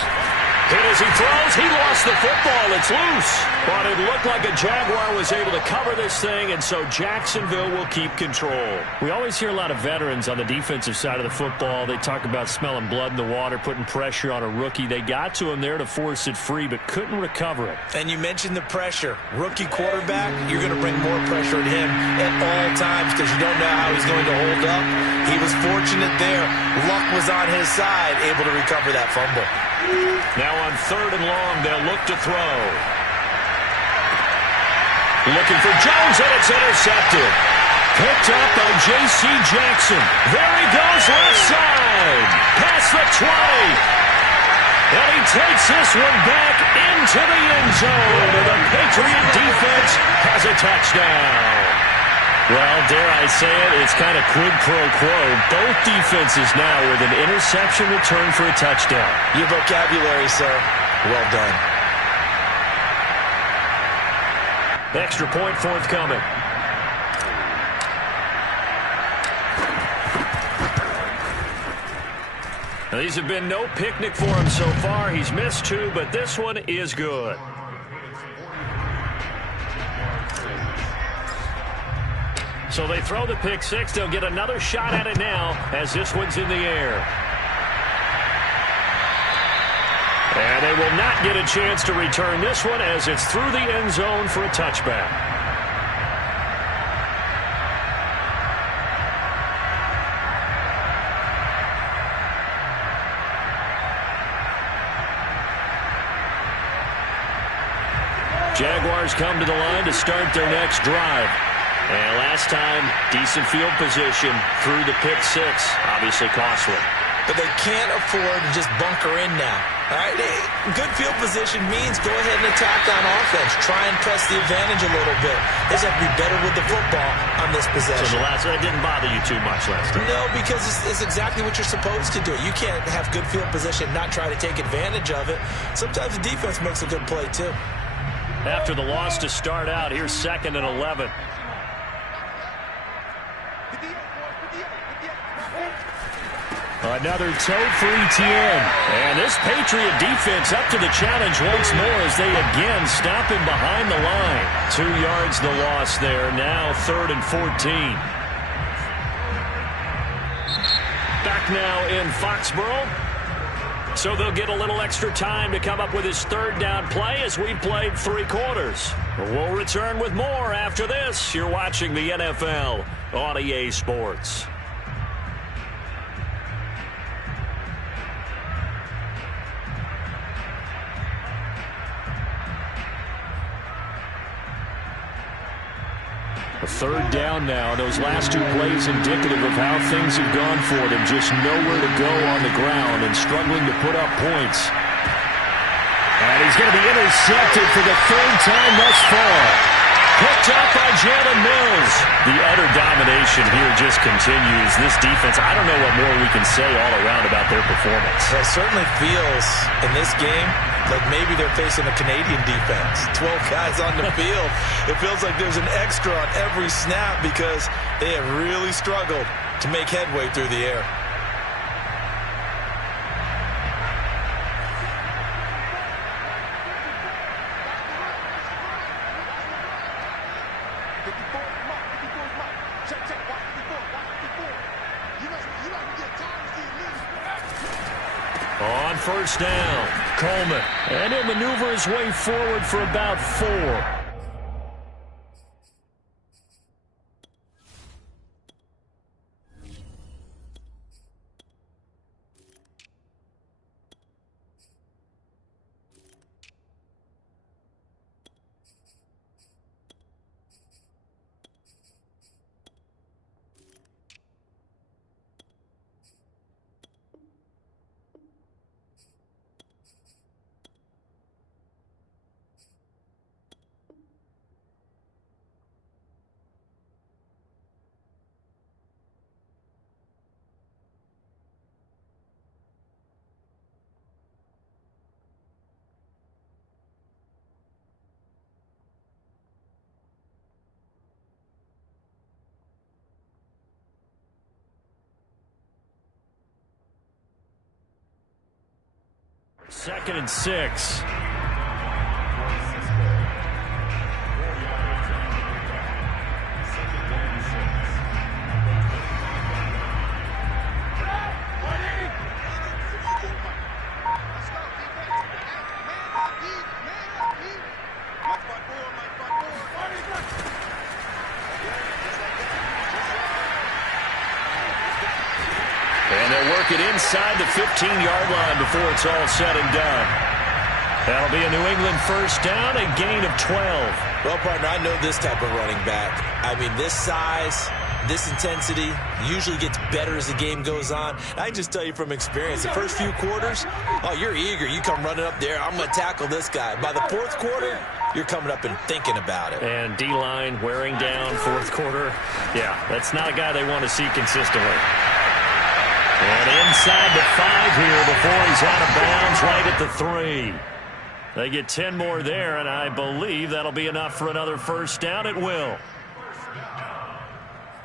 Hit as he throws. He lost the football. It's loose. But it looked like a Jaguar was able to cover this thing, and so Jacksonville will keep control. We always hear a lot of veterans on the defensive side of the football. They talk about smelling blood in the water, putting pressure on a rookie. They got to him there to force it free, but couldn't recover it. And you mentioned the pressure. Rookie quarterback, you're going to bring more pressure at him at all times because you don't know how he's going to hold up. He was fortunate there. Luck was on his side, able to recover that fumble. Now on 3rd and long, they'll look to throw. Looking for Jones, and it's intercepted. Picked up by J.C. Jackson. There he goes, left side. Past the 20. And he takes this one back into the end zone. And the Patriot defense has a touchdown. Well, dare I say it, it's kind of quid pro quo. Both defenses now with an interception return for a touchdown. Your vocabulary, sir. Well done. Extra point forthcoming. Now, these have been no picnic for him so far. He's missed 2, but this one is good. So they throw the pick 6. They'll get another shot at it now as this one's in the air. And they will not get a chance to return this one as it's through the end zone for a touchback. Jaguars come to the line to start their next drive. And last time, decent field position through the pick 6. Obviously costly. But they can't afford to just bunker in now. All right, good field position means go ahead and attack on offense. Try and press the advantage a little bit. They just have to be better with the football on this possession. So that didn't bother you too much last time? No, because it's exactly what you're supposed to do. You can't have good field position, not try to take advantage of it. Sometimes the defense makes a good play, too. After the loss to start out, here's 2nd and 11. Another toe for ETN. And this Patriot defense up to the challenge once more as they again stop him behind the line. 2 yards the loss there. Now 3rd and 14. back now in Foxborough. So they'll get a little extra time to come up with his third down play as we've played 3 quarters. We'll return with more after this. You're watching the NFL on EA Sports. A third down now. Those last 2 plays indicative of how things have gone for them. Just nowhere to go on the ground and struggling to put up points. And he's going to be intercepted for the 3rd time thus far. Picked up by Jalen Mills. The utter domination here just continues. This defense, I don't know what more we can say all around about their performance. It certainly feels in this game like maybe they're facing a Canadian defense. 12 guys on the field. It feels like there's an extra on every snap because they have really struggled to make headway through the air. On first down, Coleman. And he'll maneuver his way forward for about 4. Second and 6. And they'll work it inside the 15-yard line before it's all said and done. That'll be a New England first down, a gain of 12. Well, partner, I know this type of running back. I mean, this size, this intensity usually gets better as the game goes on. I can just tell you from experience, the first few quarters, oh, you're eager. You come running up there, I'm going to tackle this guy. By the 4th quarter, you're coming up and thinking about it. And D-line wearing down 4th quarter. Yeah, that's not a guy they want to see consistently. And inside the 5 here before he's out of bounds right at the 3. They get 10 more there, and I believe that'll be enough for another first down. It will.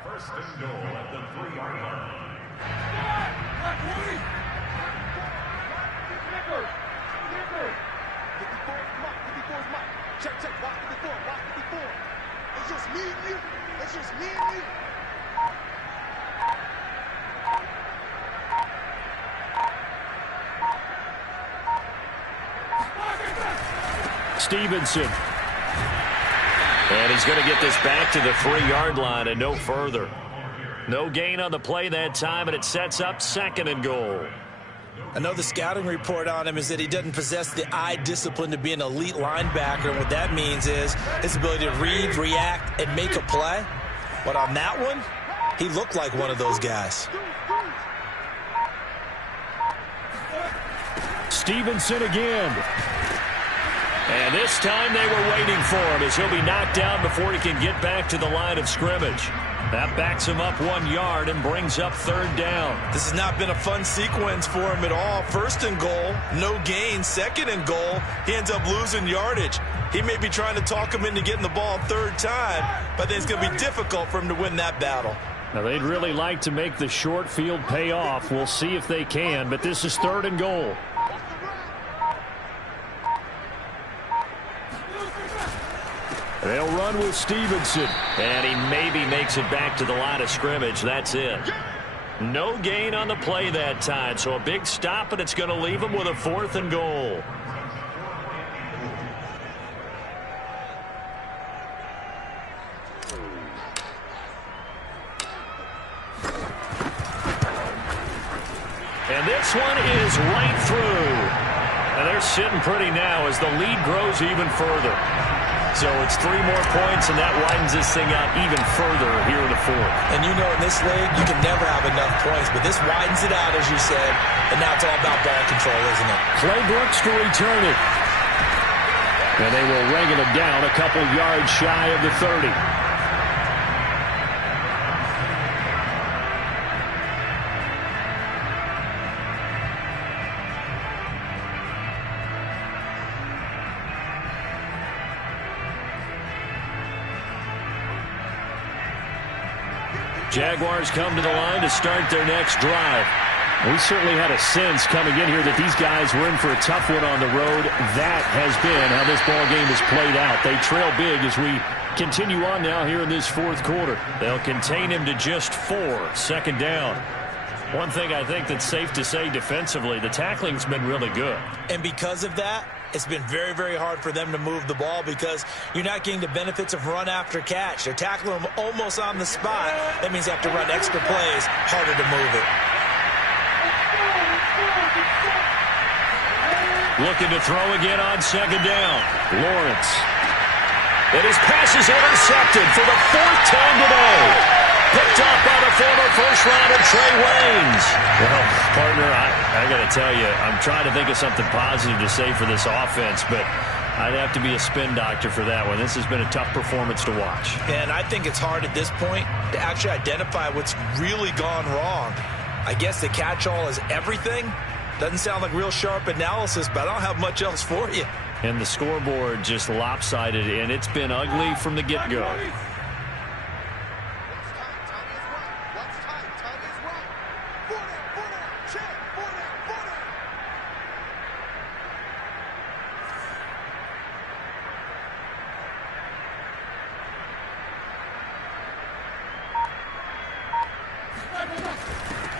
First and goal at the 3-yard line. Check, watch the before. It's just me and you. It's just me and you. Stevenson. And he's going to get this back to the 3-yard line and no further. No gain on the play that time, and it sets up 2nd and goal. I know the scouting report on him is that he doesn't possess the eye discipline to be an elite linebacker, and what that means is his ability to read, react, and make a play. But on that one, he looked like one of those guys. Stevenson again. And this time they were waiting for him as he'll be knocked down before he can get back to the line of scrimmage. That backs him up 1 yard and brings up 3rd down. This has not been a fun sequence for him at all. 1st and goal, no gain. 2nd and goal, he ends up losing yardage. He may be trying to talk him into getting the ball 3rd time, but I think it's going to be difficult for him to win that battle. Now, they'd really like to make the short field pay off. We'll see if they can, but this is 3rd and goal. They'll run with Stevenson. And he maybe makes it back to the line of scrimmage. That's it. No gain on the play that time, so a big stop, and it's going to leave them with a 4th and goal. And this one is right through. And they're sitting pretty now as the lead grows even further. So it's 3 more points, and that widens this thing out even further here in the 4th. And you know, in this league, you can never have enough points, but this widens it out, as you said, and now it's all about ball control, isn't it? Clay Brooks to return it. And they will wrangle it down a couple yards shy of the 30. Jaguars come to the line to start their next drive. We certainly had a sense coming in here that these guys were in for a tough one on the road. That has been how this ball game has played out. They trail big as we continue on now here in this 4th quarter. They'll contain him to just 4, 2nd down. One thing I think that's safe to say defensively, the tackling's been really good. And because of that, it's been very, very hard for them to move the ball because you're not getting the benefits of run after catch. They're tackling them almost on the spot. That means they have to run extra plays, harder to move it. Looking to throw again on 2nd down. Lawrence. And his pass is intercepted for the 4th time today. Picked up by the former first-rounder Trey Waynes. Well, partner, I got to tell you, I'm trying to think of something positive to say for this offense, but I'd have to be a spin doctor for that one. This has been a tough performance to watch. And I think it's hard at this point to actually identify what's really gone wrong. I guess the catch-all is everything. Doesn't sound like real sharp analysis, but I don't have much else for you. And the scoreboard just lopsided, and it's been ugly from the get-go.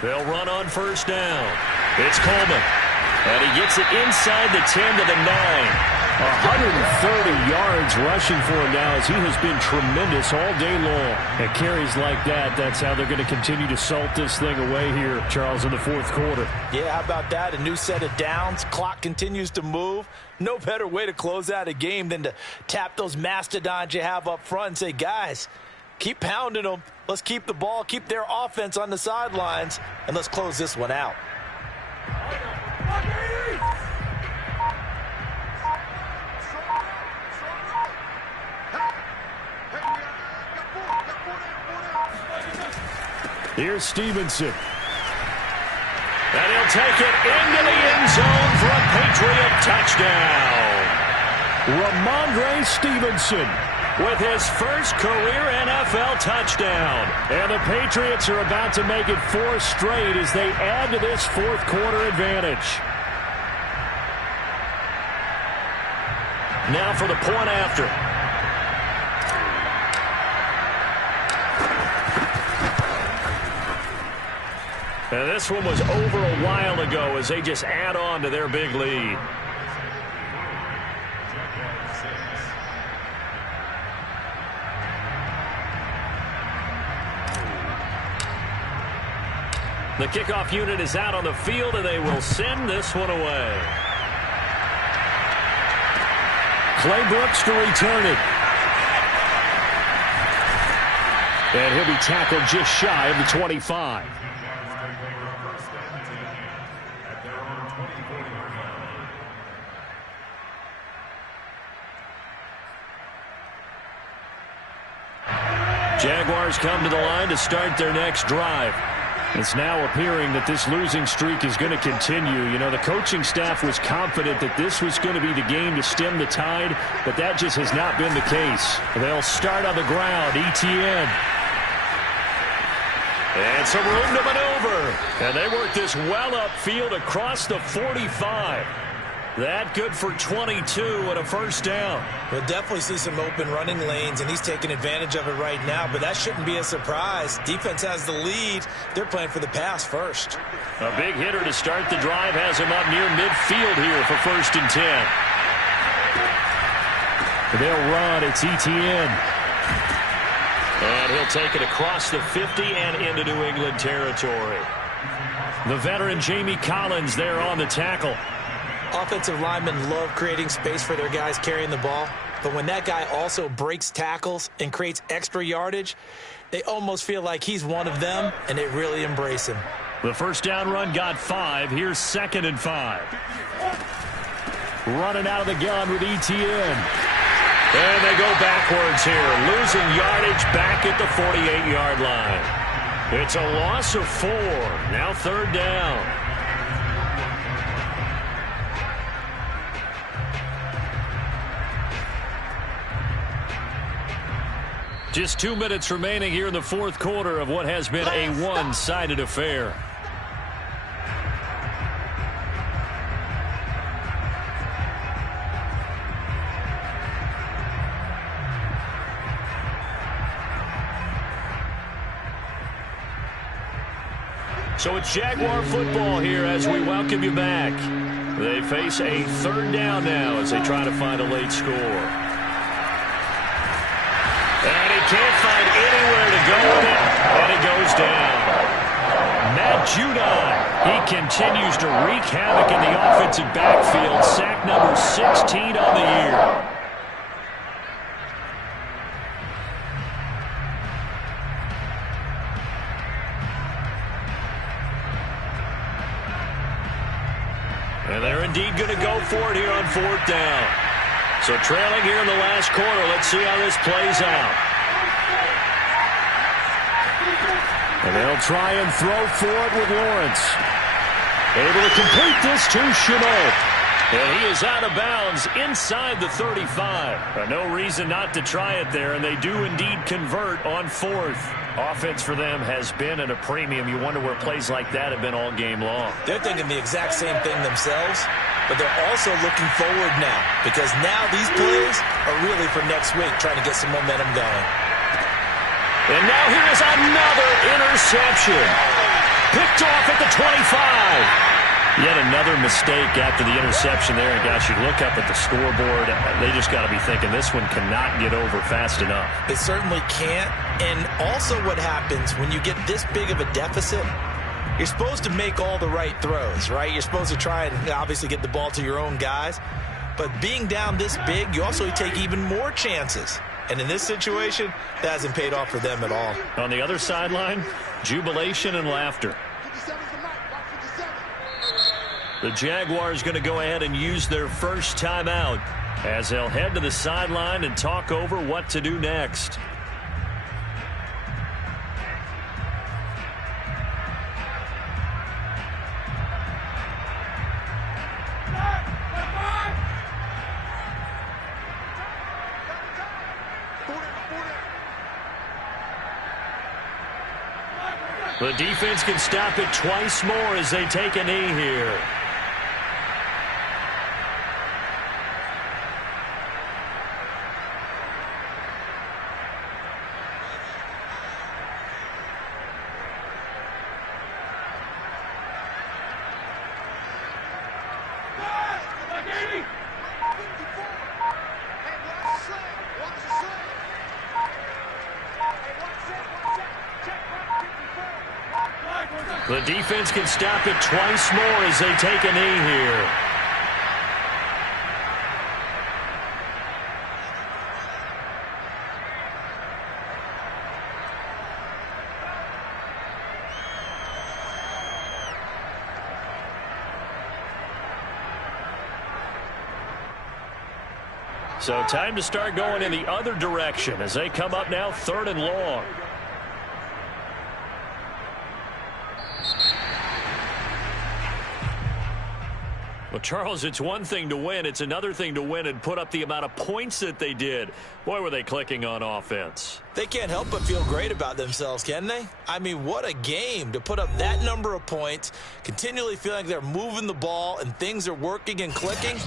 They'll run on 1st down. It's Coleman. And he gets it inside the 10 to the 9. 130 yards rushing for him now as he has been tremendous all day long. At carries like that, that's how they're going to continue to salt this thing away here, Charles, in the 4th quarter. Yeah, how about that? A new set of downs. Clock continues to move. No better way to close out a game than to tap those mastodons you have up front and say, guys, keep pounding them. Let's keep the ball, keep their offense on the sidelines, and let's close this one out. Here's Stevenson. And he'll take it into the end zone for a Patriot touchdown. Ramondre Stevenson with his first career NFL touchdown. And the Patriots are about to make it 4 straight as they add to this 4th quarter advantage. Now for the point after. And this one was over a while ago as they just add on to their big lead. The kickoff unit is out on the field, and they will send this one away. Clay Brooks to return it. And he'll be tackled just shy of the 25. Jaguars come to the line to start their next drive. It's now appearing that this losing streak is going to continue. You know, the coaching staff was confident that this was going to be the game to stem the tide, but that just has not been the case. They'll start on the ground. ETN. And some room to maneuver. And they work this well upfield across the 45. That good for 22 and a first down. We'll definitely see some open running lanes, and he's taking advantage of it right now, but that shouldn't be a surprise. Defense has the lead. They're playing for the pass first. A big hitter to start the drive has him up near midfield here for 1st and 10. They'll run. It's Etienne. And he'll take it across the 50 and into New England territory. The veteran Jamie Collins there on the tackle. Offensive linemen love creating space for their guys carrying the ball, but when that guy also breaks tackles and creates extra yardage, they almost feel like he's one of them, and they really embrace him. The first down run got 5. Here's 2nd and 5. Running out of the gun with Etienne. And they go backwards here, losing yardage back at the 48-yard line. It's a loss of 4. Now 3rd down. Just 2 minutes remaining here in the 4th quarter of what has been a one-sided affair. So it's Jaguar football here as we welcome you back. They face a 3rd down now as they try to find a late score. And he can't find anywhere to go with it, and it goes down. Matt Judon, he continues to wreak havoc in the offensive backfield. Sack number 16 on the year. And they're indeed going to go for it here on 4th down. So trailing here in the last quarter, let's see how this plays out. And they'll try and throw for it with Lawrence. Able to complete this to Chenault. And he is out of bounds inside the 35. No reason not to try it there, and they do indeed convert on 4th. Offense for them has been at a premium. You wonder where plays like that have been all game long. They're thinking the exact same thing themselves, but they're also looking forward now, because now these plays are really for next week, trying to get some momentum going. And now here is another interception. Picked off at the 25. Yet another mistake after the interception there. And, gosh, you look up at the scoreboard, they just got to be thinking this one cannot get over fast enough. It certainly can't. And also what happens when you get this big of a deficit, you're supposed to make all the right throws, right? You're supposed to try and obviously get the ball to your own guys. But being down this big, you also take even more chances. And in this situation, that hasn't paid off for them at all. On the other sideline, jubilation and laughter. The Jaguars going to go ahead and use their first timeout as they'll head to the sideline and talk over what to do next. The defense can stop it twice more as they take a knee here. The defense can stop it twice more as they take a knee here. So time to start going in the other direction as they come up now 3rd and long. Well, Charles, it's one thing to win. It's another thing to win and put up the amount of points that they did. Boy, were they clicking on offense. They can't help but feel great about themselves, can they? I mean, what a game to put up that number of points, continually feeling like they're moving the ball and things are working and clicking.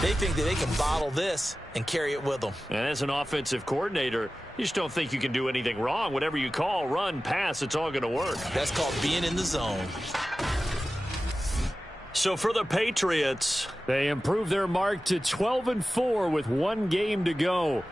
They think that they can bottle this and carry it with them. And as an offensive coordinator, you just don't think you can do anything wrong. Whatever you call, run, pass, it's all going to work. That's called being in the zone. So for the Patriots, they improve their mark to 12-4 with one game to go.